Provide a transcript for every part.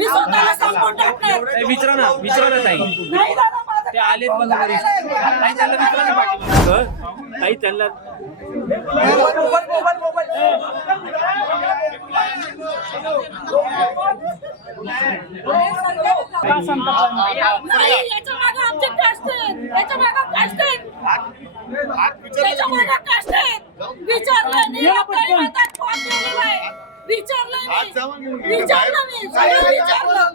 मी स्वतःला संपवून टाकणार. विचारा ना ताई. नाही दादा, माझं ते आलेत बघा काम वरिष्ठ. झालेलं आहे. ताई त्यांना विचारा ना पाठीमागं. ताई त्यांना नाही, याच्या मागं आमचे कष्ट आहेत. याच्या मागं कष्ट आहेत. त्याच्या मागं कष्ट आहेत. विचारलं नाही, काही म्हणतात फोन केलेला आहे. विचारलं मी सगळं विचारलं.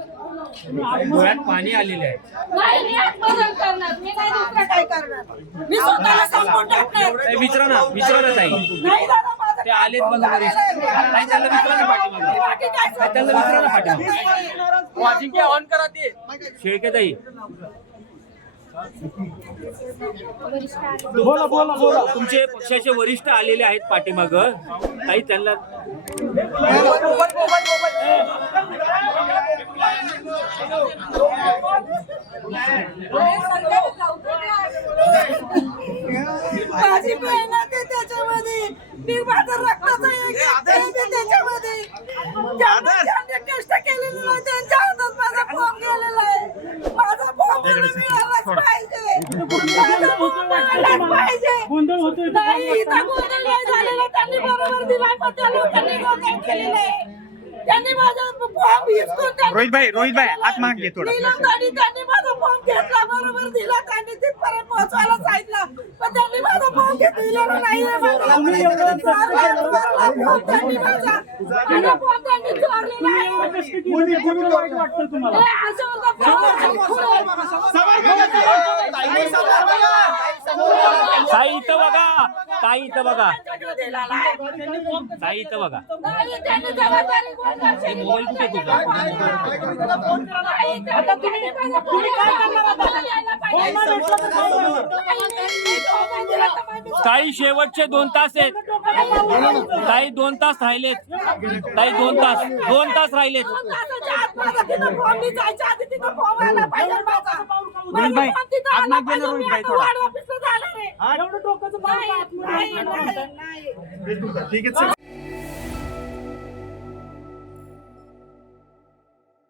डोळ्यात पाणी आलेले आहे. नाही, मी आत्मदहन करणार. मी नाही दुसरं काय करणार. मी स्वतःला संपवून टाकणार. ताई विचारा ना ताई. नाही दादा, माझं ते आलेत काम बघा वरिष्ठ. झालेलं आहे. ताई त्यांना विचारा ना पाठीमागं. बाकी काय ताई त्यांना विचारा ना पाठीमागं. अजिंक्य ऑन करा ते. शेळके ताई बोला. तुमचे पक्षाचे वरिष्ठ आलेले आहेत पाठीमागं. ताई त्यांना माझी बहीण आहे त्याच्यामध्ये. मी माझं रक्ताचा एक आहे त्याच्यामध्ये. ज्यांनी कष्ट केलेले नाही त्यांच्या हातात माझा फॉर्म गेलेला आहे. माझा फॉर्म मला मिळालाच पाहिजे. माझा फॉर्म मिळालाच पाहिजे. नाही, इथं गोंधळ नाही झालेला. त्यांनी बरोबर दिलाय, पण त्या लोकांनी गोंधळ केलेला आहे. त्यांनी माझा फॉर्म हिसकून रोहित भाई हात माग घे थोडा. त्यांनी माझा फॉर्म घेतला, बरोबर दिला. त्यांनी तिथपर्यंत पोहोचवायला सांगितलं, पण त्यांनी माझा फॉर्म दिलेला नाहीये. त्यांनी माझा फॉर्म त्यांनी चोरलेला आहे. असं ताई इथं बघा. ताई इथं बघा. ताई इथं बघा. मोबाईल कुठे तुझा? ताई शेवटचे 2 तास आहेत. ताई 2 तास राहिलेत. ताई 2 तास राहिलेत. रोहित भाई हात माग घे ना रोहित भाई थोडा. एवढं डोक्याचं ठीक आहे.